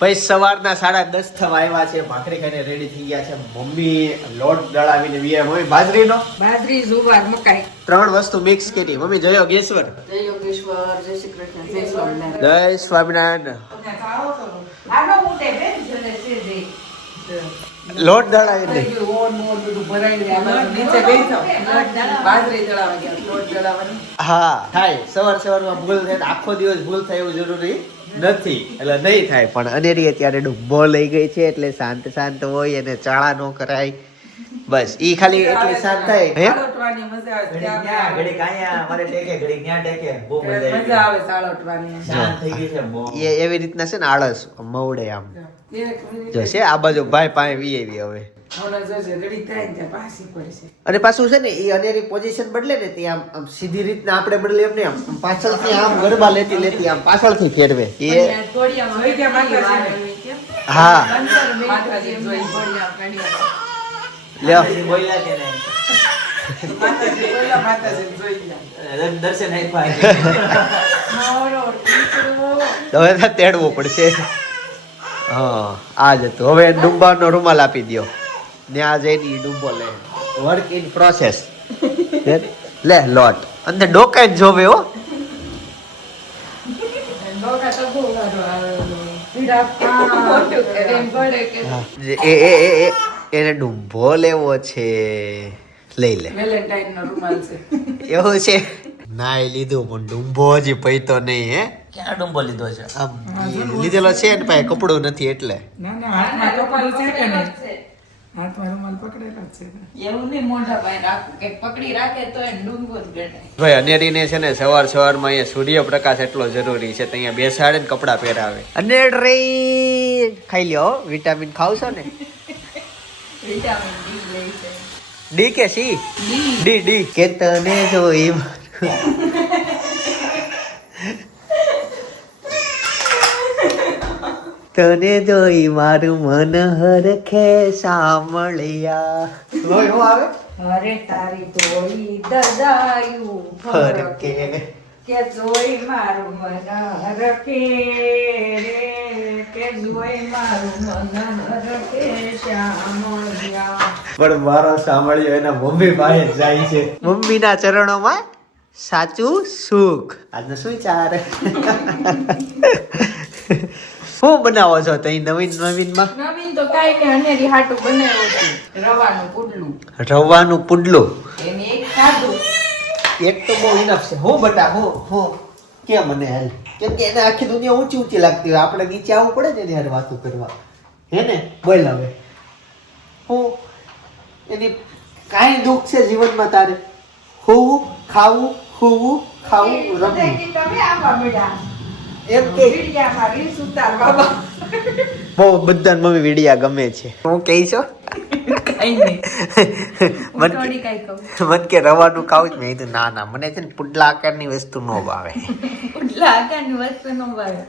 ભાઈ સવારના 10:30 થવા આવ્યા છે, ભાખરી ખાઈને રેડી થઈ ગયા છે. મમ્મી લોટ દળાવીને વીએ મમ્મી બાજરી જુવાર મકાઈ 3 વસ્તુ મિક્સ કરી. મમ્મી જય યોગેશ્વર. જય યોગેશ્વર, જય શ્રી કૃષ્ણ, જય સ્વામિનારાયણ. જય સ્વામિનારાયણ. લોટ દળાવીને હા થાય. સવારમાં ભૂલ થાય તો આખો દિવસ ભૂલ થાય એવું જરૂરી નથી, એટલે નહીં થાય. પણ અનેરી અત્યારે ડૂબો લઈ ગઈ છે એટલે શાંત શાંત હોય અને ચાળા ન કરાય. બસ ઈ ખાલી એટલી શાંત થાય. હે એવી રીતના છે ને આળસ મવડે આમ જશે. આ બાજુ ભાઈ પાસે વીએવી હવે અને પાછું છે ને એ અનેરી પોઝિશન બદલે ને ત્યાં આમ સીધી રીતના આપણે બદલે એમ ને આમ પાછળથી આમ ગરબા લેતી આમ પાછળથી ફેરવે એ હા લ્યો હવે તેડવું પડશે. હા આ જ હતું. હવે ડુંબાનો રૂમાલ આપી દો, ત્યાં જઈને ડુંબો લે. Work in process. લે લોટ અંદર ડોકા જ જોવે હો. એને ડુંબો લેવો છે, લઈ લે. એવું છે. નાઈ લીધું પણ ડુંબો હજી પૈતો નહીં. હે ક્યાં ડુંબો લીધો છે? આમ લીધેલો છે ને ભાઈ, કપડું નથી એટલે. ભાઈ અનેરીને છે ને સવારમાં અહીંયા સૂર્યપ્રકાશ એટલો જરૂરી છે, તો અહીંયા બેસાડે ને કપડા પહેરાવે. અનેરી ખાઈ લ્યો, વિટામિન ખાવ છો ને? ડી કે સી? ડી કે તને જોઈ તને જોઈ મારું મન હરખે સાંભળ્યા. લોહી હું આવે? અરે તારી જોઈ દજાયું ફરકે કે જોઈ મારું મન હરકે રે, કે જોઈ મારું મન હરકે શ્યામળિયા. પણ મારો સાંભળ્યો એના મમ્મી પાસે જાય છે. મમ્મીના ચરણોમાં સાચું સુખ. આજનો શું ચાર શું બનાવો છો તઈ નવીનમાં? નવીન તો કાઈ ને અનેરી હાટું બનાવ્યું છે રવાનું પુડલું. રવાનું પુડલું એને એક ખાધું. એક તો બહુ ઇનફ છે. હું બટા હું કેમ મને હાલ, કેમ કે એને આખી દુનિયા ઊંચી લાગતી હોય, આપણે નીચે આવવું પડે ને એની હારે વાતો કરવા. હે ને બોલ હવે હું એની કાંઈ દુઃખ છે જીવનમાં તારે? હોવું ખાવું રમવું એમ કે બહુ બધા મમ્મી વિડિયા ગમે છે. હું કહી છો મન કે રવાનું ખાવું જ. મેં કીધું ના મને છે ને પુડલા આકારની વસ્તુ ન ભાવે. પુડલા આકારની વસ્તુ ન ભાવે.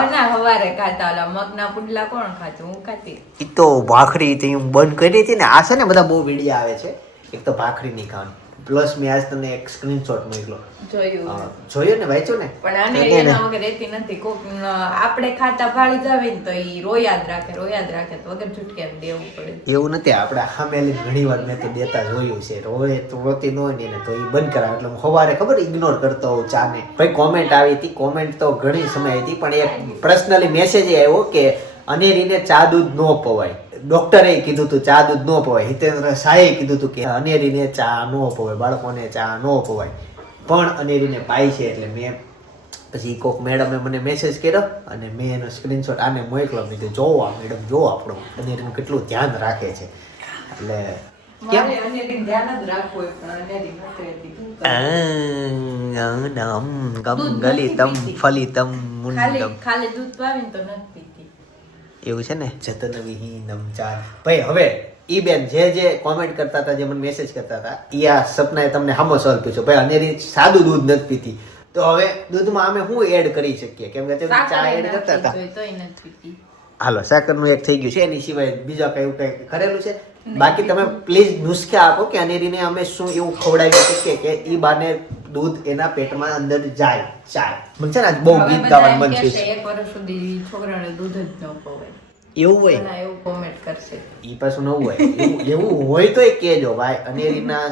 ઓના હવારે ખાતા ઓલા મગના પુડલા કોણ ખાતું? હું ખાતી. ઈ તો ભાખરી તો હું બંધ કરી હતી ને. આ છે ને બધા બહુ વિડિયા આવે છે. એક તો ભાખરી ની ખાવાનું, પ્લસ મેં આજ તને એક સ્ક્રીનશોટ મોકલો. જોયું ને, વાંચ્યો ને? પણ આને એના વગર રહેતી નથી. કોક આપણે ખાતા ભાળી જાવે ને તો ઈ રોયાદ રાખે તો વગર છૂટકે દેવું પડે. એવું નથી, આપણે સામેલી ઘણી વાર મેં તો દેતા જોયું છે. રોય તો રોતી ન હોય ને તો ઈ બંધ કરાવે. એટલે હું સવારે ખબર ઇગ્નોર કરતો હોઉં ચાને. ભાઈ કોમેન્ટ આવી હતી, કોમેન્ટ તો ઘણી સમય હતી, પણ એક પર્સનલી મેસેજ આવ્યો કે અનેરીને ચા દૂધ ન પવાય. ડોક્ટરે કીધું તું ચા દૂધ ન પવાય. હિતેન્દ્ર શાહે કીધું તું કે અનેરીને ચા ન પવાય, બાળકોને ચા ન પવાય, પણ અનેરીને પાય છે. એટલે મેં પછી કોક મેડમે મને મેસેજ કર્યો અને મેં એનો સ્ક્રીનશોટ આને મોકલો. મેં કીધું જોવો આ મેડમ, જોવો આપણો અનેરીનું કેટલું ધ્યાન રાખે છે. એટલે કેમ અનેરીને ધ્યાન જ રાખવું હોય, પણ અનેરી નથી રહેતી. ગલિતમ ફલિતમ મુંડમ. ખાલી દૂધ પાવીને તો નથી પીતી. એવું છે ને. જતન વિહીનમ ચાર. ભાઈ હવે ઈ બેન જે કોમેન્ટ કરતા હતા, જે મને મેસેજ કરતા હતા, ઈ આ સપનાએ તમને હામો સવાલ પૂછ્યો. ભાઈ અનેરી સાદું દૂધ નથી પીતી, તો હવે દૂધમાં અમે શું એડ કરી શકીએ? કેમ કે ચા એડ કરતા હતા. હાલો સાકરનું એક થઈ ગયું છે, એની સિવાય બીજા કઈ એવું કઈ કરેલું છે? બાકી તમે પ્લીઝ નુસ્ખા આપો કે અનેરીને અમે શું એવું ખવડાવી શકીએ કે ઈ બાને દૂધ એના પેટમાં અંદર જાય. મને છે ને આજ બહુ ગીત ગાવાનું મન થયું છે. એક વર્ષ સુધી છોકરાને દૂધ જ ન પવાય. એવું હોય? ઘણા એવું કોમેન્ટ કરશે. ઈ પાછું ન હોય. એવું હોય તોય કહેજો ભાઈ. અનેરીના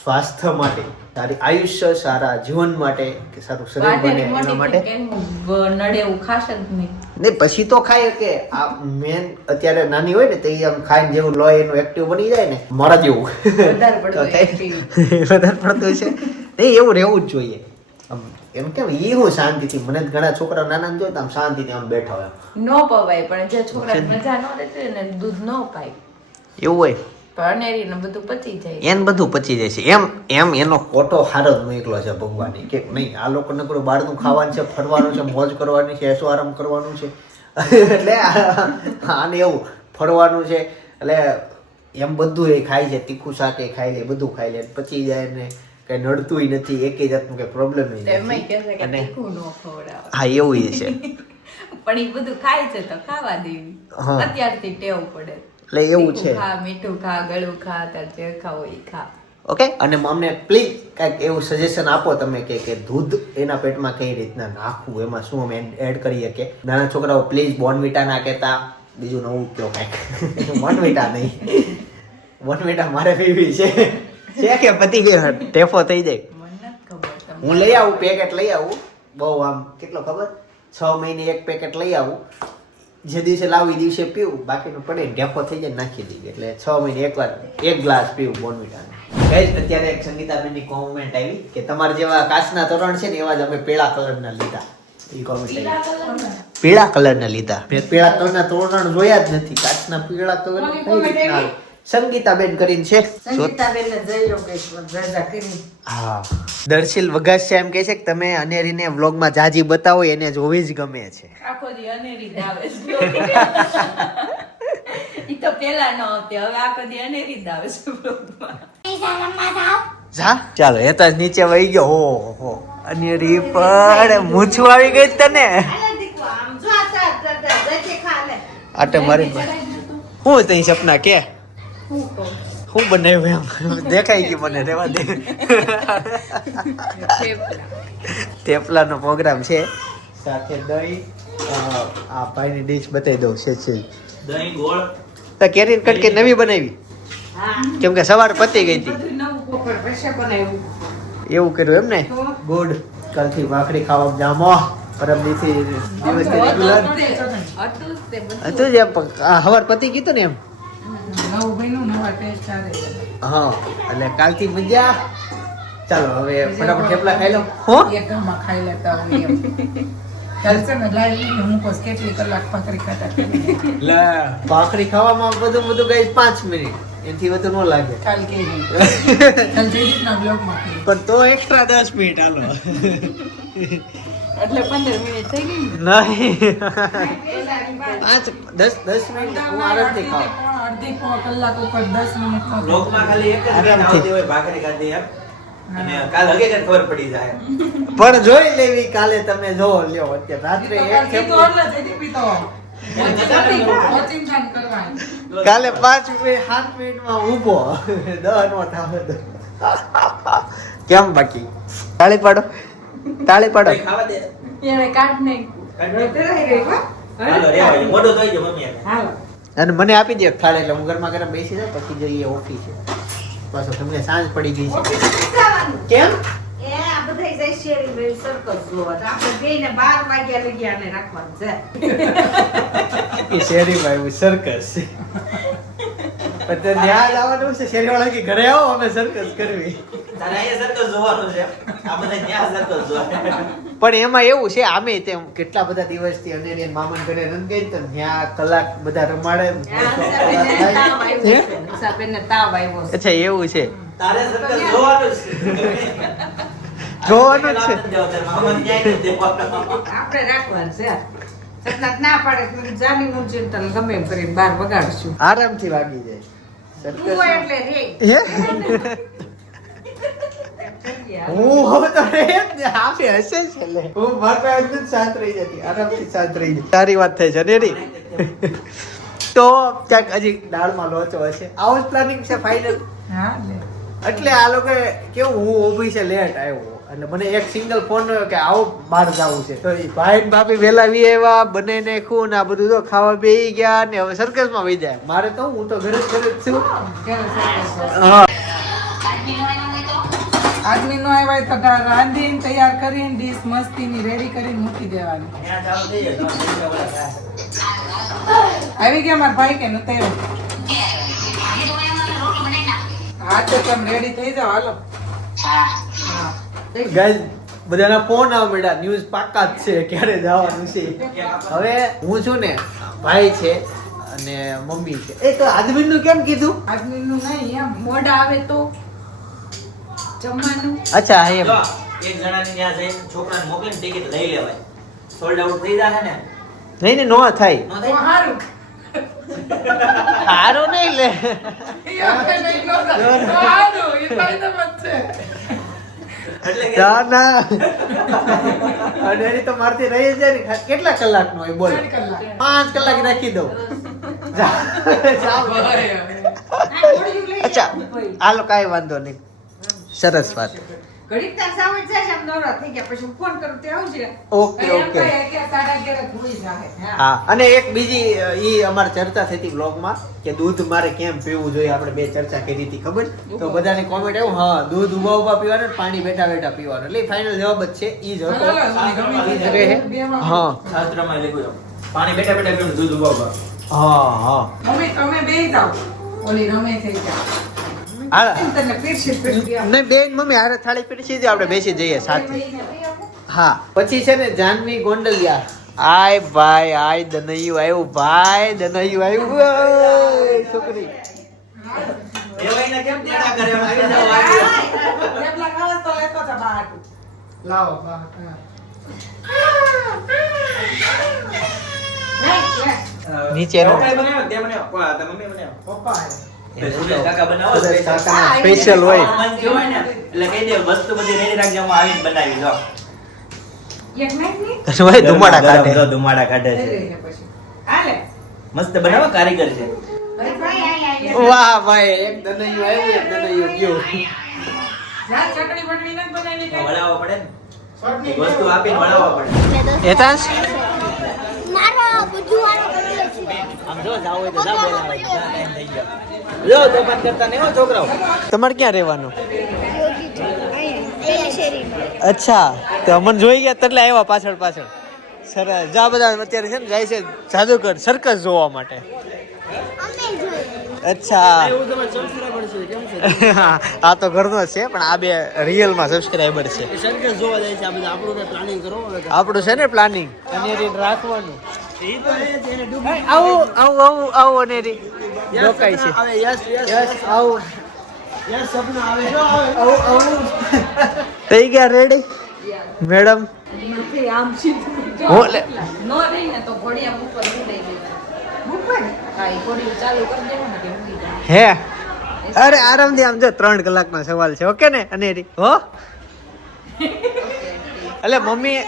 સ્વાસ્થ્ય માટે, સારી આયુષ્ય, સારા જીવન માટે, કે સારું શરીર બને એના માટે નડે એવું ખાશે જ નહીં. ને પછી તો ખાય કે આ મેન અત્યારે નાની હોય ને તો ઈ આમ ખાઈને જેવું લોહી એનું એક્ટિવ બની જાય ને મારા જેવું વધારે પડતું તો થાય. active. વધારે પડતું છે નહીં, એવું રહેવું જ જોઈએ. આમ એમ કેમ ઈ હું શાંતિથી, મને જ ઘણા છોકરા નાના જોઈ તો આમ શાંતિથી આમ બેઠા હોય. ન પવાય પણ જે છોકરા મજા ન લેતી હોય ને દૂધ ન પાય એવું હોય પણ અનેરીને બધું પચી જાય. એને બધું પચી જાય છે. એમ એનો કોટો હારો જ મોકલો છે ભગવાને કે નહીં આ લોકો નકરું બહારનું ખાવાનું છે, ફરવાનું છે, મોજ કરવાની છે, એસો આરામ કરવાનું છે એટલે આને એવું ફરવાનું છે એટલે એમ બધું એ ખાય છે, તીખું શાક એ ખાઈ લે, બધું ખાઈ લે, પચી જાય ને કઈ નડતું નથી, એકે જાતનું કઈ પ્રોબ્લેમ એમાંય કહે છે કે નથી. તીખું ન ખવડાવે. હા એવું છે પણ એ બધું ખાય છે તો ખાવા દેવી. હા. અત્યારથી ટેવ પડે. એટલે એવું તીખું છે. ખા, મીઠું ખા, ગળું ખા, તાર જે ખાવો એ ખા. ઓકે. અને અમને પ્લીઝ કાંઈક એવું સજેશન આપો તમે કે દૂધ એના પેટમાં કઈ રીતના નાખવું, એમાં શું અમે એડ કરીએ કે નાના છોકરાઓ પ્લીઝ બોર્નવિટા ના કહેતા, બીજું નવું કયો કાંઈક. બોર્નવિટા નહીં, બોર્નવિટા મારે પીવી છે કે પતી ગયો ટેફો થઈ જાય. મને નથી ખબર તમને. હું લઈ આવું, પેકેટ લઈ આવું, બહુ આમ કેટલો ખબર 6 મહિને એક પેકેટ લઈ આવું, જે દિવસે લાવું એ દિવસે પીવું, બાકીનું પડે ઢેફો થઈ જાય નાખી દઈએ, એટલે 6 મહિને એકવાર 1 ગ્લાસ પીવું બોર્નવિટાનો. ગાઈસ અત્યારે એક સંગીતાબેનની કોમેન્ટ આવી કે તમારા જેવા કાચના તોરણ છે ને એવા જ અમે પીળા કલરના લીધા. એ કોમેન્ટ આવી પીળા કલરના લીધા. મેં પીળા કલરના તોરણ જોયા જ નથી, કાચના પીળા કલર કઈ રીતના આવે? સંગીતાબેન કરીને છે. સંગીતાબેનને જય યોગેશ્વર જય કરી. હા, દર્શિલ વઘાસિયા એમ કહે છે કે તમે અનેરીને વ્લોગમાં જાજી બતાવો, એને જોવી જ ગમે છે. આખો દી અનેરી જ આવે છે. ઈ તો પેલા ન આવતી, હવે આખો દી અનેરી જ આવે છે vlogમાં. જા ચાલો એ તો નીચે વહી ગયો. હો અનેરી પર મૂછું આવી ગઈ તને. આટે મારી હું તઈ સપના કે હું બનાવ્યું એમ દેખાઈ ગયું મને, રેવા દે. થેપલાનો પ્રોગ્રામ છે, સાથે દહીં. આ ભાઈની ડીશ બતાવી દઉં છે દહીં ગોળ. તો કેરી કટકી નવી બનાવી કેમ કે સવાર પતી ગઈ હતી, બધું નવું પોપડ પછી બનાવ્યું. એવું કર્યું એમ ને. ગુડ. કાલથી ભાખરી ખાવા જામો, પરમ દિવસથી રેગ્યુલર હતું જ તે બધું. હતું જ એમ સવાર પતી ગયું હતું ને એમ. નવું બન્યું, નવા ટેસ્ટ આવે. હા એટલે કાલથી મજા. ચાલો હવે ફટાફટ થેપલા ખાઈ લો. હો એક ગામમાં ખાઈ લેતા હોય એમ. ચાલશે ને લાઈવ હું કહું કેટલી કલાક ભાખરી ખાતા લે ભાખરી ખાવામાં બધું ગઈ 5 મિનિટ, એનાથી વધુ ન લાગે. કાલ કે કાલ જયદીપના બ્લોગમાં પણ તો એક્સ્ટ્રા 10 મિનિટ હાલો. એટલે 15 મિનિટ થઈ ગઈ ને. નહીં 10 મિનિટ હું આરામથી ખાઉં. અડધી કલાક ઉપર 10 મિનિટ લોકમાં ખાલી એક જ આરામથી. આવતી હોય ભાખરી ખાધી એમ. અને કાલ હકીકત ખબર પડી જાય. પણ જોઈ લેવી કાલે, તમે જો લ્યો અત્યારે રાત્રે એક થેપલું. કાલે 5 મિનિટ 7 મિનિટમાં ઊભો 10 નો થાવે તો. કેમ બાકી તાળી પાડો, તાળી પાડો. કઈ ખાવા દે. એને કાઢ નહીં. હાલો રેવા દે. મોઢું ધોઈ દે મમ્મી હારે. અને મને આપી દે થાળી એટલે હું ગરમા ગરમ બેસી જાય, પછી જઈએ ઓફિસે. પાછો તમને સાંજ પડી ગઈ છે. કેમ એ શેરીમાં એવું સર્કસ પણ ત્યાં જવાનું છે, શેરીવાળા કે ઘરે આવો અમે સર્કસ કરવી. તારે અહીંયા સર્કસ જોવાનું છે. આ બધા ત્યાં સર્કસ જોવા. પણ એમાં એવું છે આમે તેમ કેટલા બધા દિવસથી અનેરિયન મામન ઘરે રન ગઈ તો ત્યાં કલાક બધા રમાડે. તાવ આવ્યો છે. અચ્છા એવું છે, તારે સર્કસ જોવાનું છે. જોવાનું જ છે. મામા ક્યાંય નથી દેવાનું. આપણે રાખવાનું છે. સતનાથ ના પાડે તો જાની મુંજી તને ગમે એમ કરીને બહાર વગાડશું. આરામથી વાગી જાય હું સર્કસ. એટલે રે હે હું હવે તો રે જ ને, આપે હશે છે લે. હું મારા પાસે જ શાંત રહી જતી, આરામથી શાંત રહી જતી. સારી વાત થઈ છે ને તો ક્યાંક હજી દાળમાં લોચો હશે. આવો જ પ્લાનિંગ છે ફાઇનલ. હા લે એટલે આ લોકો કેવું, હું ઓફિસે લેટ આવ્યો એટલે મને એક સિંગલ ફોન આવ્યો કે આવો બહાર જવું છે. તો ઈ ભાઈ ને ભાભી વેલા વી આવ્યા, બને નાખ્યું ને આ બધું તો ખાવા બેસી ગયા ને હવે સર્કસમાં વહી જાય. મારે તો હું તો ઘરે જ છું. હા આદમી નો આવ્યા તો રાંધીને તૈયાર કરીને ડીશ મસ્તીની રેડી કરીને મૂકી દેવાની. ત્યાં ચાલુ થઈ જાય તો ઓલા થાય. આવી ગયા મારા ભાઈ કે નતો આવ્યો? હા તો તમે રેડી થઈ જાઓ હાલો. ગાઈસ બધાના ફોન આવવા મળ્યા, ન્યૂઝ પાક્કા જ છે ક્યારે જવાનું છે. હવે હું છું ને, ભાઈ છે અને મમ્મી છે. એ તો આદમીનું કેમ કીધું? આદમી નું નહીં એમ મોડા આવે તો જમવાનું. અચ્છા એમ. જો, એક જણાની ત્યાં જઈને છોકરાને મોકલીને ટિકિટ લઈ લેવાય. સોલ્ડ આઉટ થઈ જાય ને નહીં ને નો થાય. નો તો થાય? હારું. સારું નહીં લે. એ આપણે નહીં નો થાય. તો હારું, એ ફાયદો જ છે. એટલે કે ના ના અને એની તો મારથી રહી જ જાય ને. કેટલા કલાકનો હોય બોલ? 3 કલાક. 5 કલાક રાખી દઉં. અચ્છા હાલો કાંઈ વાંધો નહીં. સરસ વાત. ઘડીક તાર સાવજ જાય છે, આમ નવરા થઈ ગયા પછી હું ફોન કરું તે આવજે. ઓકે એમ ઓકે. કહે કે 11:30 ભૂલી જાહે. હા. હા અને એક બીજી ઈ અમારી ચર્ચા થઈ હતી બ્લોગમાં કે દૂધ મારે કેમ પીવું જોઈએ. આપણે બે ચર્ચા કરી હતી ખબર. તો બધાની કોમેન્ટ એવું, હા દૂધ ઉભા ઉભા પીવાનું ને પાણી બેઠા બેઠા પીવાનું. એટલે ફાઇનલ જવાબ જ છે ઈ જ હતો. ઈ જ રહે. હા શાસ્ત્રમાં લખ્યું છે, પાણી બેઠા બેઠા પીવું, દૂધ ઉભા ઉભા. હા હા મમ્મી તમે બેહી જાઓ. ઓલી રમે થઈ જાય. હા તને પીરસી પીરસી આમ. નહીં બેન મમ્મી હારે થાળી પીરસી દે, આપણે બેસી જઈએ સાથે. હા પછી છે ને જાનવી ગોંડલિયા. આય ભાઈ આય દનૈયું આવ્યું, ભાઈ દનૈયું આવ્યું. ઓય, છોકરી દેવાઈને કેમ ટેટા કરે? એમ આવી જાઓ, આવી જાઓ. થેપલા ખાવા તો લેતો જા બહાર. લાવો બહાર. હા. લે, લે. નીચેનો. રોટલી બનાવ્યો? તે બનાવ્યો? કોણ? તે મમ્મી બનાવ્યો? પપ્પા આવ્યા. સુરેશ કાકા બનાવો સુરેશ special. કાકાના સ્પેશિયલ હોય. મન જોવાય ને એટલે કહી દે વસ્તુ બધી રેડી રાખજે, હું આવીને બનાવી દઉં. એક નાઈટ ની ભાઈ ધુમાડા ગરમ કાઢે. તો ધુમાડા કાઢે લઈ છે. લઈને પછી. હાલે. મસ્ત બનાવો, કારીગર છે. વાહ ભાઈ એક દનૈયું આવ્યું, એક દનૈયું ગયું. જા ચટણી બટણી નથી બનાવી કઈ. વળાવવા પડે ને, ચટણી એક વસ્તુ આપીને વળાવવા પડે. હેતાંશ મારો બુધવારો બર્થડે છે. આમ જો જાવ હોય તો જા બોલાવે. જા, time થઈ ગયો. લો તોફાન કરતા નહીં હો છોકરાઓ. તમારે ક્યાં રહેવાનું? અહીંયા શેરીમાં. અચ્છા તો અમન જોઈ ગયા એટલે આવ્યા પાછળ પાછળ. સરસ. જા બધા અત્યારે છે ને જાય છે જાદુગર સર્કસ જોવા માટે. અમે જોઈએ. અચ્છા એવું તમે subscriber છે, કેમ છે? હા આ તો ઘરનો જ છે પણ આ બે રિયલમાં સબસ્ક્રાઇબર છે. સર્કસ જોવા જાય છે આ બધા. આપણું કઈ પ્લાનિંગ કરો હવે. આપણું છે ને પ્લાનિંગ અનેરી રાખવાનું. એ તો એ જ, એને ડૂબ આવું આવું આવું આવું અનેરી રોકાય છે. આવે. યસ યસ યસ આવું યસ સપના આવે. જો આવે. આવું આવું થઈ ગયા રેડી મેડમ? નથી આમ સીધું. હું લે નો રહી ને તો ઘોડિયા ઉપર લઈ દેવાનું. ઉપર. હા, એ ઘોડિયું ચાલુ કરી દેવાનું એટલે ઊંઘી જાય. હે અરે આરામથી આમ જો 3 કલાકનો સવાલ છે. ઓકે ને અનેરી હો? એટલે મમ્મી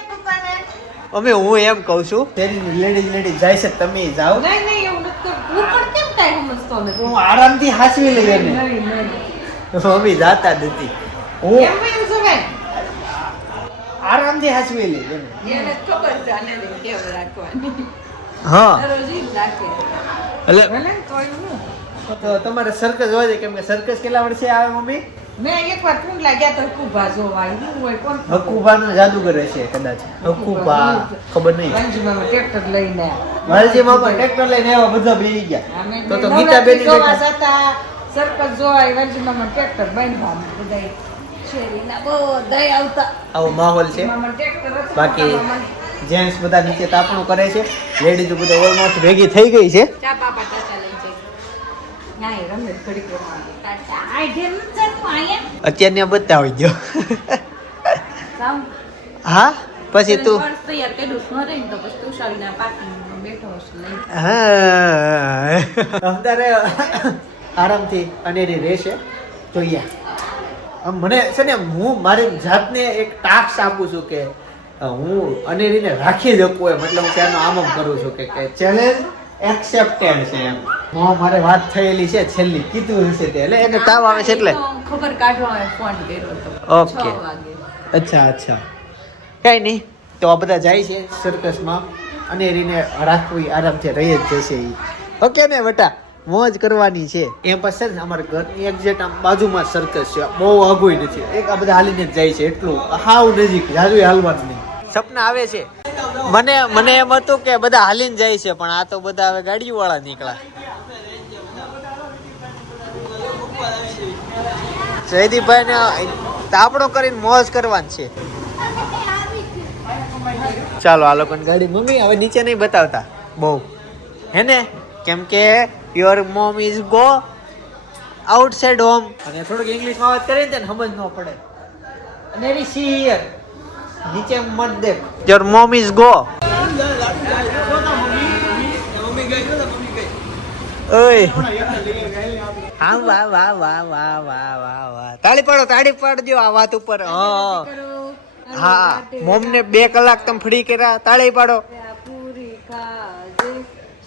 હું એમ કહું છું લેડીઝ જાય છે તમે જાઓ. નહીં નહીં એવું નથી કરતું. હું પણ કેમ કાંઈ સમજતો નથી. હું આરામથી હાસવી લઈ એને. નહીં નહીં. મમ્મી જાતા નથી. હું એમ એવું જવાય. આરામથી હાસવી લઈ એને. એને ખબર છે આને કેમ રાખવાની. હા દરરોજ ઈ જ રાખે. એટલે ભલે ને તોય હું. તો તમારે સર્કસ હોય છે કેમ કે સર્કસ કેટલા વર્ષે આવે મમ્મી? મેં એકવાર ટુંડલા ગયા તો કુભા જોવા આવ્યું. હું હોય કોણ હકુબાનો જાદુગર હશે કદાચ. હકુબા ખબર નહીં. રંજમાં ટ્રેક્ટર લઈને આવ્યા. માલજી મામા ટ્રેક્ટર લઈને આવ્યા બધા બેસી ગયા. અમે તો તો નવરાત્રી ગીતાબેન જોવા જતા સર્કસ જોવા રંજમાં ટ્રેક્ટર બાંધવા બધા શેરીના બધાય આવતા. આવો માહોલ છે. મામા ટ્રેક્ટર હતું. બાકી જેન્ટ્સ બધા નીચે તાપણું કરે છે. લેડીઝ બધા ઓલમોસ્ટ ભેગી થઈ ગઈ છે. ચા પાપા ટાટા લઈ જાય. ના એ રમે ઘડીક રમવાનું. ટાટા. આ જેમ જ જતું આયા. અત્યારની બતાવી ગયો. સાવ હા પછી તું વર્ષ તૈયાર કર્યું ન રહી ને તો પછી તુષારીના પાર્કિંગમાં બેઠો હશે લઈ. હા અત્યારે આરામથી અનેરી રહેશે જોઈએ. આમ મને છે ને હું મારી જાતને એક ટાસ્ક આપું છું કે હું અનેરીને રાખી જ શકું એમ, એટલે હું ત્યારનો આમ કરું છું કે ચેલેન્જ એક્સેપ્ટેડ છે એમ. મારે વાત થયેલી છે છેલ્લી કીધું હશે તે, એટલે એને તાવ આવે છે એટલે ખબર કાઢવા ફોન કર્યો હતો ઓકે. 6 વાગે. અચ્છા કઈ નહીં, તો આ બધા જાય છે સર્કસમાં અને એરીને રાખવી આરામથી રહી જ જશે ઈ. ઓકે ને બેટા, મોજ કરવાની છે એમ. પછી છે ને અમારા ઘરની એક્ઝેક્ટ આમ બાજુમાં સર્કસ છે, બહુ અઘું નથી, એક આ બધા હાલીને જ જાય છે, એટલું હાવ નજીક, જાજુ હાલવાનું નહીં. સપના આવે છે મને એમ હતું કે બધા હાલીને જાય છે, પણ આ તો બધા હવે ગાડીઓ વાળા નીકળ્યા. જયદીપભાઈ ને તાપડો કરીને મોજ કરવાની છે. ચાલો આ લોકોની ગાડી. મમ્મી હવે નીચે નહીં બતાવતા બહુ, હે ને, કેમ કે your mom is go outside home. અને થોડુંક ઇંગ્લિશમાં વાત કરીને તેને સમજ ન પડે. અને વી સી હિયર, નીચે મત દેખ. Your mom is go. ઓય હા, વાહ વાહ વાહ વાહ વાહ વાહ વાહ. તાળી પાડજો આ વાત ઉપર. હા, મોમ ને 2 કલાક તમે ફ્રી કર્યા, તાળી પાડો. પૂરી ખાજે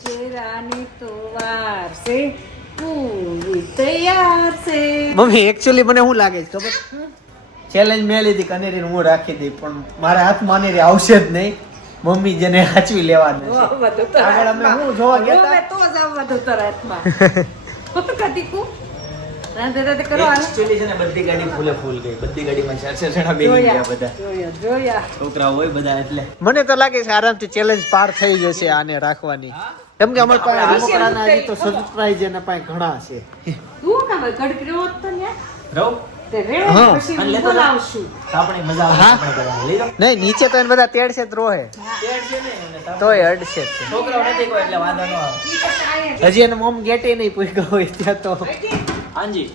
શેરાની તો વાર છે, પૂરી તૈયાર છે. મમ્મી એકચ્યુઅલી મને શું લાગે છે ખબર, ચેલેન્જ મેં લીધી કનેરીને હું રાખી દી, પણ મારા હાથમાં અનેરી આવશે જ નહીં. મમ્મી જેને હાચવી લેવાનું છે. આગળ અમે હું જોવા ગયા હતા તો જ આવવા દો તારા હાથમાં. કદી કુ રાંધે રાંધે કરો હાલ. Actually છે ને બધી ગાડી ફૂલે ફૂલ ગઈ, બધી ગાડીમાં 4 જણા બેસી ગયા બધા જોયા છોકરા હોય બધા, એટલે મને તો લાગે છે આરામથી ચેલેન્જ પાર થઈ જશે આને રાખવાની, કેમ કે અમારી પાસે રમકડાના હજી તો સરપ્રાઈઝ એના પાસે ઘણા છે. તું ના ભાઈ ગડકરી હોત તો ને રહો તે રે હા. પછી અને હું લેતો જાઓ. બોલાવશું. આપણે મજા આવે આપણે કરવાની. લઈ જાઓ. નહીં, નીચે તો એને બધા તેડશે જ રોહે, તેડ છે ને એને તાપ- તોય અડશે જ તે. છોકરાઓ નથી કોઈ એટલે વાંધો ન આવે. ઈ તો કાંઈ હજી એને મોમ ગેટે નહીં પૂછ્યો હોય ત્યાં તો હાંજી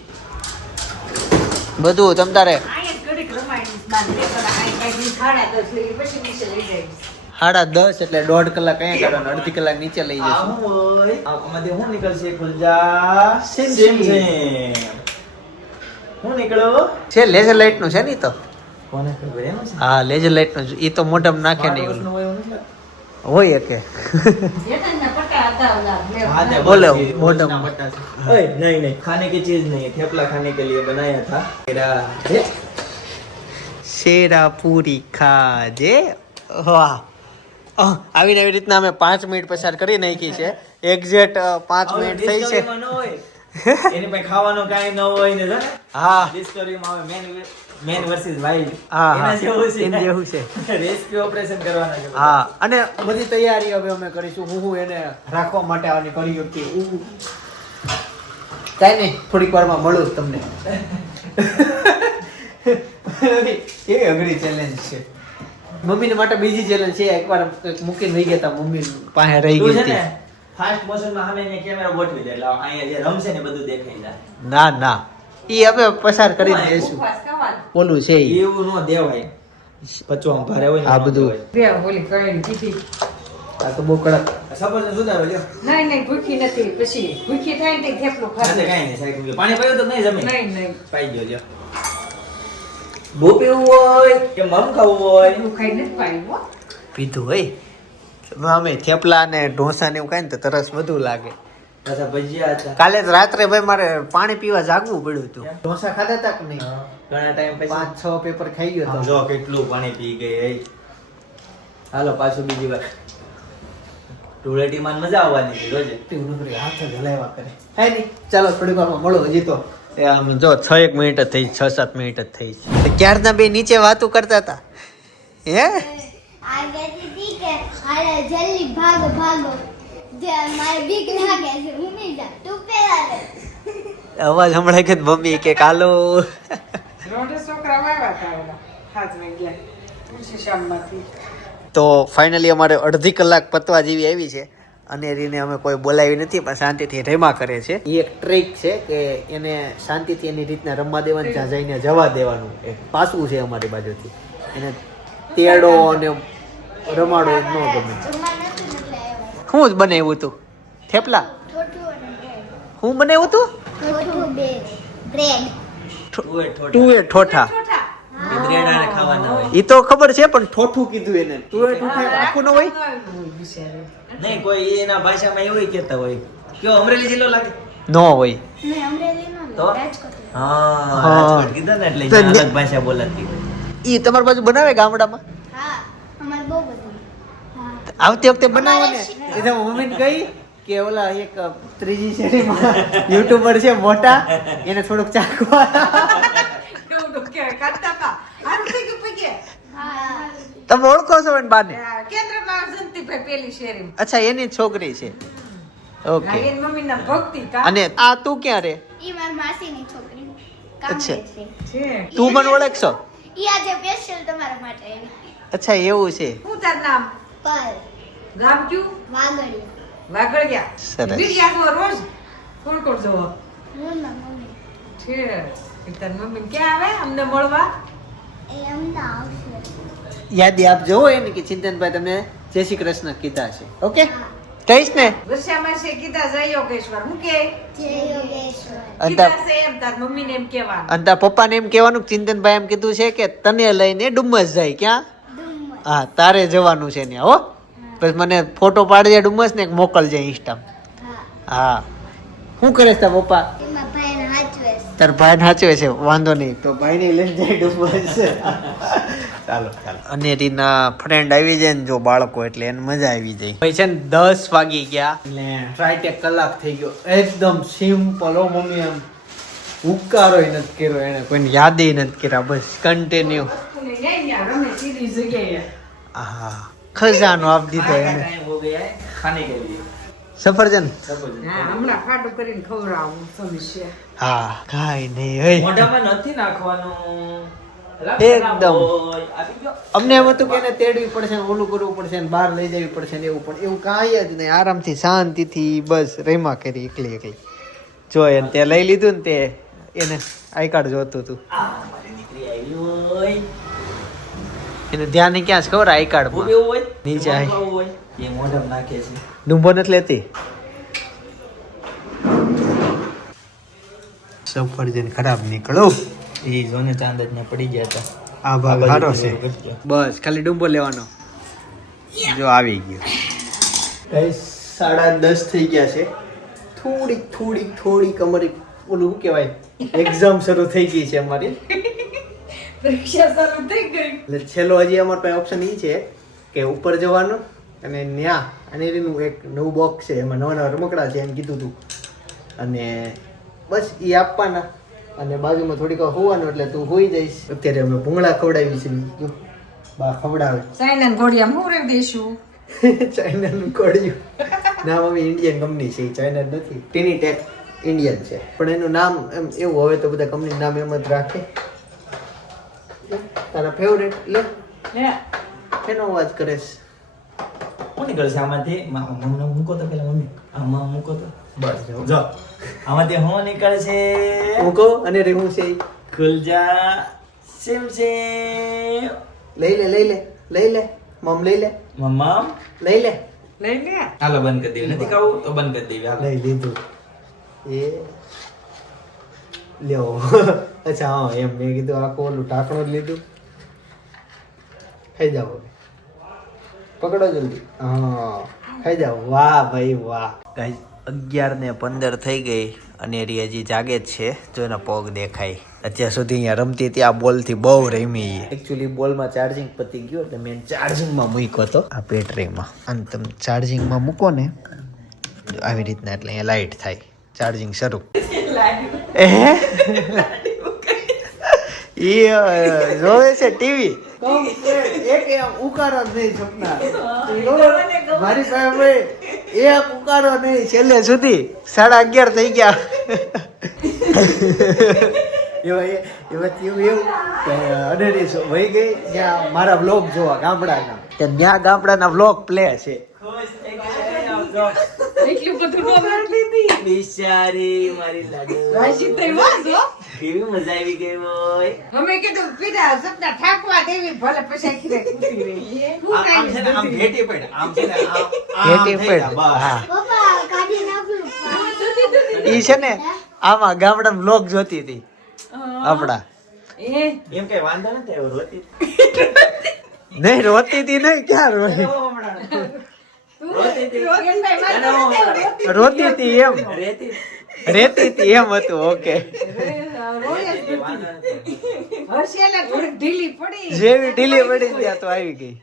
બધું તમ તારે આયા ઘડીક રમાડીશ બાર બે કલાક આઈ કાઢી ખાડા દસ લઈ પછી નીચે લઈ જઈશ. 10:30 એટલે 1.5 કલાક અહીંયા કરવાનો, અડધી કલાક નીચે લઈ આ જશું. હું હોય આમાંથી હું નીકળશે ખુલજા સેમ સેમ સેમ. સેમ. હું નીકળો છે લેઝર લાઇટ નું છે ને ઈ તો. કોને ખબર એમ છે હા, લેઝર લાઇટ નું ઈ તો મોઢામાં નાખે નહીં માણસનું ઓલું. હોય એવું નથી. હોય કે જેતનના પટ્ટા હતા ઓલા हाँ, લે. बोलो, बस ये मोटा- रोज ना बता से। ओए, नहीं खाने की चीज नहीं है, थेपला खाने के लिए बनाया था मेरा है। શેરા પૂરી ખાજે. વાહ, આવીને એવી રીતના અમે 5 મિનિટ પસાર કરી નાખી છે. એક્ઝેક્ટ 5 મિનિટ થઈ છે. ડિસ્કવરીમાં ન હોય. એની પાસે ખાવાનું કાંઈ ન હોય ને, જો ને. હા ડિસ્કવરીમાં આવે મેન વર્સિસ વાઇલ્ડ. હા, એના જેવું છે. એના જેવું છે. રેસ્ક્યુ ઓપરેશન કરવાના છે. હા, અને બધી તૈયારી હવે અમે કરીશું. હું એને રાખવા માટે આની કરી હતી. કાંઈ નહીં, થોડીક વારમાં મળું તમને. કેવી અઘરી ચેલેન્જ છે. મમ્મીને માટે બીજી ચેલેન્જ છે. એકવાર કંઈક મૂકીને રહી ગયા હતા, મમ્મી પાસે રહી તું ગઈ છે ને હતી. ફાસ્ટ મોશનમાં સામે એને કેમેરા ગોઠવી દે એટલે અહીંયા જે રમશે ને બધું દેખાઈ જાય. ના ના, ઈ હવે પસાર કરીને જઈશું. ઉપવાસ ખાવાનું. બોલું છે ઈ. એવું ન દેવાય. પચવામાં ભારે હોય ને આ ન બધું. દેવાય. બે ઓલી કઈ કીધી આ તો બહુ કડક. સફરજન સુધારો લ્યો. નહીં ભૂખી નથી, પછી ભૂખી થાય ને થેપલું સાથે ખાધું. કાંઈ નહીં, સાઈડ મૂકી. પાણી પાયું તો નહીં જમીન. નહીં પાઈ ગયો લ્યો. બહુ પીવું હોય કે મમ ખાવું હોય એવું ખાઈ નથી પાયું હો. પીધું હોય. અમે થેપલા ને ઢોસા ને એવું ખાય ને તો તરસ બધું લાગે. પાછા ભજીયા હતા. કાલે જ રાત્રે ભાઈ મારે પાણી પીવા જાગવું પડ્યું હતું. ઢોસા ખાધા હતા કે નહીં? ઘણા ટાઈમ પછી 5-6 પેપર ખાઈ ગયો હતો. જો કેટલું પાણી પી ગઈ એ. હાલો પાછું બીજી વાર ધૂળેટીમાં મજા આવવાની છે રોજે. હાથ જ હલાવ્યા કરે. હે નહીં, ચાલો થોડી વારમાં મળો. હજી તો આમ જો 6-1 મિનિટ જ થઈ, 6-7 મિનિટ જ થઈ છે. ક્યારના બે નીચે વાતો કરતા હતા. હે આ કહેતી હતી કે અરે જલ્દી ભાગો ભાગો, જે મારે બીક લાગે છે, ઊંઘી જા, તું પેલા રે. અવાજ હમણાં કે મમ્મી કે કાલો. રોડે છોકરા વાવ્યા હતા ઓલા 7 વાગ્યા તુલસી શામમાંથી. તો ફાઇનલી અમારે અડધી કલાક પતવા જેવી આવી છે. અને રીને અમે કોઈ બોલાવી નથી, પણ શાંતિથી રમા કરે છે. એ એક ટ્રીક છે કે એને શાંતિથી એની રીતના રમવા દેવાનું, ત્યાં જઈને જવા દેવાનું. એક પાસું છે અમારી બાજુથી. એને તેડો અને રમાડો એ ન ગમે. જમવા નથી એટલે આવ્યા. શું જ બનાવ્યું તું? થેપલા? ઠોઠું અને બ્રેડ. શું બનાવ્યું તું? ઠોઠું બ્રેડ. તુવેર ઠોઠા ઠોઠા. એ બ્રેડાને ખાવાના હોય. ઈ તો ખબર છે પણ ઠોઠું કીધું એને તુવેર ઠોઠા આખું ન હોય નહીં કોઈ એના ભાષામાં એવું કહેતા હોય કયો અમરેલી જિલ્લો લાગે ન હોય મેં અમરેલી નો તો? રાજકોટ હા હા. રાજકોટ કીધા ને એટલે તો અહીંયા અલગ ભાષા બોલાતી હોય. ઈ તમારી બાજુ બનાવે ગામડામાં હા અમારે બહુ બધું હા આવતી વખતે બનાવો ને એટલે મમ્મીને કહી કે ઓલા એક ત્રીજી શેરીમાં યુટ્યુબર છે મોટા એને થોડુંક ચાખવા એવું તો કે કાઢતા કા. હારું થઈ ગયું પગે. હા તમે ઓળખો છો ને બાને કેન્દ્રમાં જંતીભાઈ પેલી શેરીમાં. અચ્છા એની જ છોકરી છે હા, ઓકે એની મમ્મીના ભક્તિ કા. અને આ તું ક્યાં રે ઈ મારી માસીની છોકરી અચ્છા. કામ છે છે. તું મને ઓળખશો ઈ આજે સ્પેશિયલ તમારા માટે આવી હતી. અચ્છા એવું છે શું તાર નામ? પર ગામ કયું? વાગડિયું વાગડિયા. સરસ. વિડિયામાં રોજ કોણ કોણ જોવો? હું ના મમ્મી છે. એ તાર મમ્મી ક્યાં આવે અમને મળવા? એ અમને આવશે યાદી આપજો હો એને કે ચિંતનભાઈ તમને જય શ્રી કૃષ્ણ કીધા છે ઓકે કહીશ ને વર્ષામાં છે કીધા જય યોગેશ્વર. હું કે જય યોગેશ્વર અને કીધા તાર- છે એમ તાર મમ્મીને એમ કહેવાનું. અને તાર પપ્પાને એમ કહેવાનું કે ચિંતનભાઈ એમ કીધું છે કે તને લઈને ડુમ્મસ જાય ક્યાં ડુમ્મર હા તારે જવાનું છે ત્યાં હો પછી મને ફોટો પાડજે ડુમ્મસ ને એક મોકલજે ઇન્સ્ટામાં હા હા શું કરે છે તાર પપ્પા એમાં ભાઈને હાચવે છે. તાર ભાઈ સાચવે છે વાંધો નહીં તો ભાઈને લઈને જાય ડુમ્મસ ચાલો ચાલો અને રીના ફ્રેન્ડ આવી જાય ને જો બાળકો એટલે એને મજા આવી જાય ભાઈ છે ને 10 વાગી ગયા એટલે ટ્રાય ટેક કલાક થઈ ગયો એકદમ સિમ્પલ હો મમ્મી આમ ઉકારો નથી કર્યો એને કોઈને યાદ નથી કર્યા બસ કન્ટિન્યુ અને ન્યા રમે સીધી જગ્યાએ. હા ખજાનો આપી દીધો આયા એને ટાઈમ હો ગયા ખાને કે લીએ સફરજન સપોઝ હા, હમણાં ફાટું કરીને ખવડાવું સમસ્યા. હા કાઈ નહીં હે મોઢામાં નથી નાખવાનું એકદમ. હોય. આપી દો. અમને એમ હતું કે એને તેડવી પડશે ને ઓલું કરવું પડશે ને બહાર લઈ જવી પડશે ને એવું પણ એવું કાંઈ જ નહીં આરામથી શાંતિથી બસ રેમા કરી એકલી એકલી જો એને તે લઈ લીધું ને તે એને આઈ કાર્ડ જોતું હતું આ મારી દીકરી આવી હોય એને ધ્યાન નહીં ક્યાં છે ખબર આઈ કાર્ડ ભૂખ એવું હોય નીચે આવી. ખાવું હોય એ મોઢામાં નાખે છે ડુંબો નથી લેતી સફરજન ખરાબ નીકળો એ જોને ચાંદ જ ને પડી ગયા હતા આ ભાગ આ સારો બાજુ છે ઘટજો. બસ ખાલી ડુંબો લેવાનો જો આવી ગયો ગાઈસ 10:30 થઈ ગયા છે થોડીક અમારી ઓલું શું કહેવાય એક્ઝામ શરૂ થઈ ગઈ છે અમારી પરીક્ષા શરૂ થઈ ગઈ. એટલે છેલ્લો હજી અમારી પાસે ઓપ્શન એ છે કે ઉપર જવાનું અને ન્યા અને એનું એક નવું બોક્સ છે એમાં નવા નવા રમકડા છે એમ કીધું હતું અને બસ એ આપવાના અને બાજુમાં થોડીક વાર હોવાનું એટલે તું હોઈ જઈશ અત્યારે અમે ભૂંગળા ખવડાવી છે જો બા ખવડાવે સાયનાન ઘોડિયામાં હું રેવ દેશું. ચાઇનાનું કોડિયું નામ અમે ઇન્ડિયન કંપની છે ચાઇના નથી ટીની ટેક ઇન્ડિયન છે પણ એનું નામ એમ એવું હવે તો બધા કંપની નામ એમ જ રાખે તારા ફેવરેટ લે હે એનો અવાજ કરે છે શું નીકળશે આમાંથી મમ્મી મૂકો તો પેલા મમ્મી આમાં મૂકો તો બસ જો જો આમાંથી શું નીકળશે મૂકો અને રે હું છે ઈ. ખુલ જા સિમ સિમ લઈ લે મમ લઈ લે મમ્મા લઈ લે લઈ લે. હાલો બંધ કરી દેવી નથી ખાવું તો બંધ કરી દેવી હાલો લઈ લીધું એ લ્યો અચ્છા હા એમ મેં કીધું આખું ઓલું ઢાંકણું જ લીધું ખાઈ જાઓ હવે. પકડો જલ્દી હા ખાઈ જાઓ વાહ ભાઈ વાહ ગાઈસ 11:15 થઈ ગઈ અને એ હજી જાગે જ છે જો એના પગ દેખાય અત્યાર સુધી અહીંયા રમતી હતી આ બોલથી બહુ રમી એકચ્યુઅલી બોલમાં ચાર્જિંગ પતી ગયો એટલે મેં ચાર્જિંગમાં મૂક્યો હતો આ બેટરીમાં અને તમે ચાર્જિંગમાં મૂકો ને જો આવી રીતના એટલે અહીંયા લાઇટ થાય ચાર્જિંગ શરૂ એ જોવે છે ટીવી એક ઉકારો નહીં સપના મારી પાસે એક ઉકારો નહીં છેલ્લે સુધી 11:30 થઈ ગયા એવું કે અડેરી વહી ગઈ ત્યાં મારા વ્લોગ જોવા ગામડાના ત્યાં ગામડાના વ્લોગ પ્લે છે એટલું બધું ખબર દીધી. બિચારી મારી લાડુ રાશી થઈ વાંધો. કેવી મજા આવી ગઈ હોય અમે કીધું પીડા સપના ઠાકવા દેવી ભલે પછી ખીરે કૂટી રહી. હું આમ કાંઈ છે ને આમ નથી. ભેટી પડ આમ છે ને આમ ભેટી થઈ પડ. ગયા, બસ. હા પપ્પા કાઢી નાખું ઈ છે ને આમાં ગામડા વ્લોગ જોતી હતી હા. આપડા એમ કઈ વાંધો નથી આવ્યો રોતી નહીં રોતી હતી નહીં ક્યાં રોઈ રોતી હતી એમ રેતી હતી એમ હતું ઓકે હર્ષેલા થોડીક ઢીલી પડી જેવી ઢીલી પડી ત્યાં તો આવી ગઈ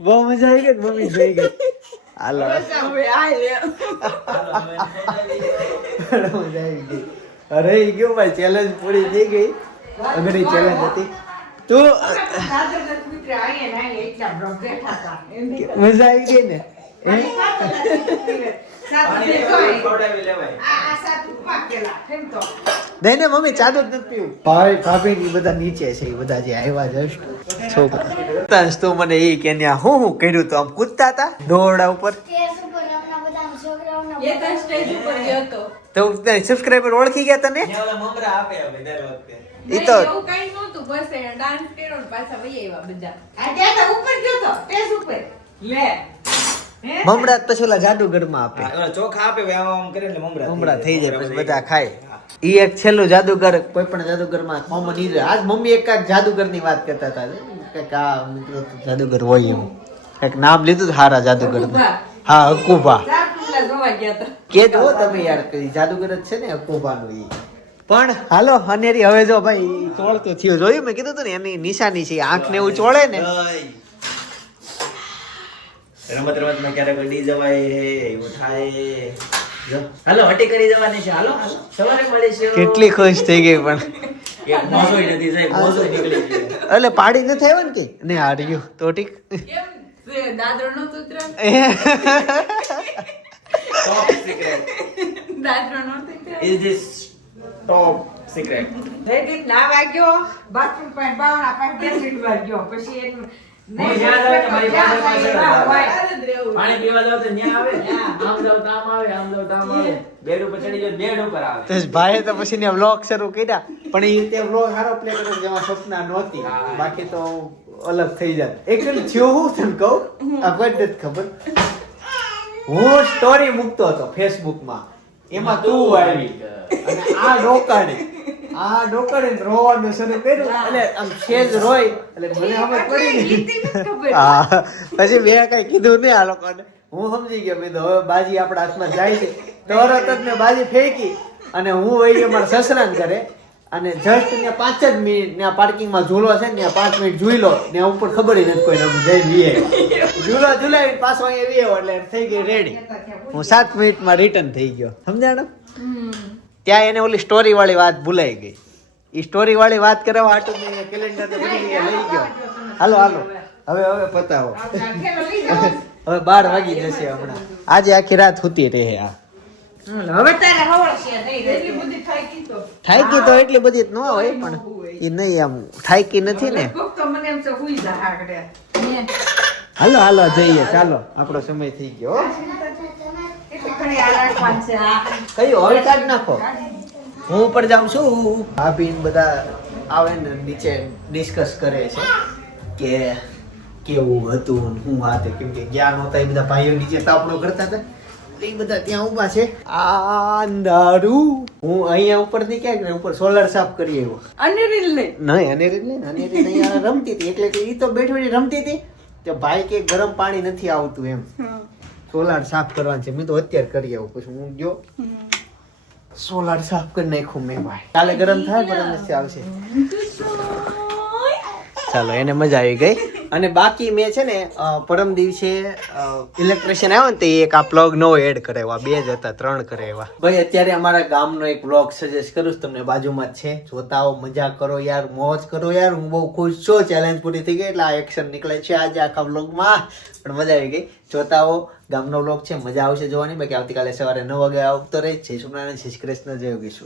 બહુ મજા આવી ગઈ મમ્મી જોઈ ગઈ હાલો મજા આવી ગઈ અરે ઈ ગયું ભાઈ ચેલેન્જ પૂરી થઈ ગઈ અઘરી ચેલેન્જ હતી તું દાદર મિત્ર આયે ને આયે એટલા બ્લોક બેઠા હતા મજા આવી ગઈ ને નહીં ને મમ્મી ચાલુ જ નથી પીવું ભાઈ ભાભી ની બધા નીચે છે એ બધા જે આવ્યા જસ્ટ છોકરા તું મને એ કે ન્યા હું કર્યું તો આમ કૂદતા હતા દોરડા ઉપર સ્ટેજ ઉપર રમના બધા છોકરાઓના એ તો સ્ટેજ ઉપર ગયો હતો તો સબસ્ક્રાઇબર ઓળખી ગયા તને મમરા આપે હવે દર વખતે ઈ તો એવું કઈ નહોતું બસ એને ડાન્સ કર્યો ને પાછા વહી આવ્યા બધા આ ત્યાં તો ઉપર ગયો તો સ્ટેજ ઉપર લે મમરા પછી ઓલા જાદુગરમાં આપે હા, ચોખા આપે આમ આમ કરીને એટલે મમરા થઈ જાય પછી બધા ખાય ઈ એક છેલ્લું જાદુગર કોઈ પણ જાદુગરમાં કોમન ઈ આજ મમ્મી એક જાદુગરની વાત કરતા હતા કે આ મિત્રો તો જાદુગર હોય એમ એક નામ લીધું હારા જાદુગર હા અકુબા ચાર ટુકડા જોવા ગયા હતા કે જો તમે યાર કઈ જાદુગર જ છે ને અકુબાનું ઈ પણ હાલો અનેરી હવે જો ભાઈ ઈ ચોળતું થયું જોયું મેં કીધું હતું ને એની નિશાની છે આંખ ને એવું ચોળે ને રમત માં ક્યારેક અડી જવાય એવું થાય જો હાલો હટી કરી જવાની છે હાલો હાલો સવારે મળીશું કેટલી ખુશ થઈ ગઈ પણ એક મોસોય નથી સાહેબ મોસોય નીકળી ગઈ એટલે પાડી ન થયો ને કે ને હાર્યું તો ઠીક કેમ દાદરો નો સૂત્ર ટોપ સિક્રેટ દાદરો નો સૂત્ર is this top secret ready ના વાગ્યો બાથરૂમ પાસે બાવણા પાસે બેસી વાગ્યો પછી એનું હું જ્યાં જાઉં તો મારી પાસે હોય. પાણી પીવા જાવ તો ન્યા આવે આમ જાવ તો આમ આવે આમ જાવ તો આમ આવે બેડ ઉપર ચડી જાવ બેડ ઉપર આવે તો ભાઈએ તો પછી ને વ્લોગ શરૂ કર્યા પણ એ તે વ્લોગ સારો પ્લે કર્યો જેમાં સપના નહોતી બાકી તો અલગ થઈ જાત એકચ્યુઅલી થયું હું તને કહું આ કોઈ નથી ખબર હું સ્ટોરી મૂકતો હતો ફેસબુકમાં એમાં તું આવી અને આ ડોકાડી રોવાનું શરૂ કર્યું એટલે આમ સેજ રોય એટલે મને ખબર પડી ગઈ હા પછી મેં કઈ કીધું નહીં આ લોકોને હું સમજી ગયો મેં હવે બાજી આપણા હાથમાં જાય છે તરત જ મેં બાજી ફેંકી અને હું વહી ગયો મારા સસરાને ઘરે અને જસ્ટ ને 5 જ મિનિટ ને પાર્કિંગમાં ઝૂલો છે ને 5 મિનિટ જોઈ લો ને ઉપર ખબર નથી કોઈને જઈ ઝૂલો ઝૂલાવી પાછો અહીંયા એટલે થઈ ગઈ રેડી હું 7 મિનિટમાં રિટર્ન થઈ ગયો સમજાણો ત્યાં એને ઓલી સ્ટોરી વાળી વાત ભૂલાઈ ગઈ એ સ્ટોરી વાળી વાત કરવા હાટું મેં કેલેન્ડર તો બધી લઈ ગયો હાલો હવે પતાવો હવે 12 વાગી જશે હમણાં આજે આખી રાત સૂતી રહે આ હવે તારે હવળશે નહીં એટલી બધી થાકી તો થાકી તો એટલી બધી જ ન હોય પણ એ નહીં આમ થાકી નથી ને કોક તો મને એમ છે હુઈ જા આગળ હાલો જઈએ ચાલો આપણો સમય થઈ ગયો એટલે ઘણી આ રાખવાનું છે આ કયું હવે કાઢ નાખો હું ઉપર જાઉં છું ભાભી ને બધા આવે ને નીચે ડિસ્કસ કરે છે કે કેવું હતું ને શું વાત કેમ કે જ્ઞાન હોતા એ બધા ભાઈઓ નીચે તાપણો કરતા હતા એ બધા ત્યાં ઊભા છે અંધારું હું અહીંયા ઉપર થી ક્યાંક ઉપર સોલર સાફ કરી આવ્યો અનેરીલ નહીં નહીં અનેરી નહીં રમતી હતી એટલે એ તો બેઠી રમતી હતી તો ભાઈ કે ગરમ પાણી નથી આવતું એમ સોલાર સાફ કરવાનું છે મેં તો અત્યારે કરી આવું પછી હું ગયો સોલાર સાફ કરી નાખ્યું મેં ભાઈ કાલે ગરમ થાય પણ નથી આવશે ચાલો એને મજા આવી ગઈ અને બાકી મેં છે ને પરમ દિવસે ઇલેક્ટ્રિશિયન આવ્યો ને તે એક આ પ્લગ નો એડ કરાવ્યા 2 જ હતા 3 કરાવ્યા ભાઈ અત્યારે અમારા ગામનો એક વ્લોગ સજેસ્ટ કરું છું તમને બાજુમાં જ છે જોતા આવો મજા કરો યાર મોજ કરો યાર હું બહુ ખુશ છું ચેલેન્જ પૂરી થઈ ગઈ એટલે આ એક્શન નીકળે છે આજે આખા વ્લોગમાં પણ મજા આવી ગઈ જોતા આવો ગામનો વ્લોગ છે મજા આવશે જોવાની બાકી આવતીકાલે સવારે 9 વાગે આવતો રહે જય સોમનારાયણ જય શ્રી કૃષ્ણ જય યોગેશ્વર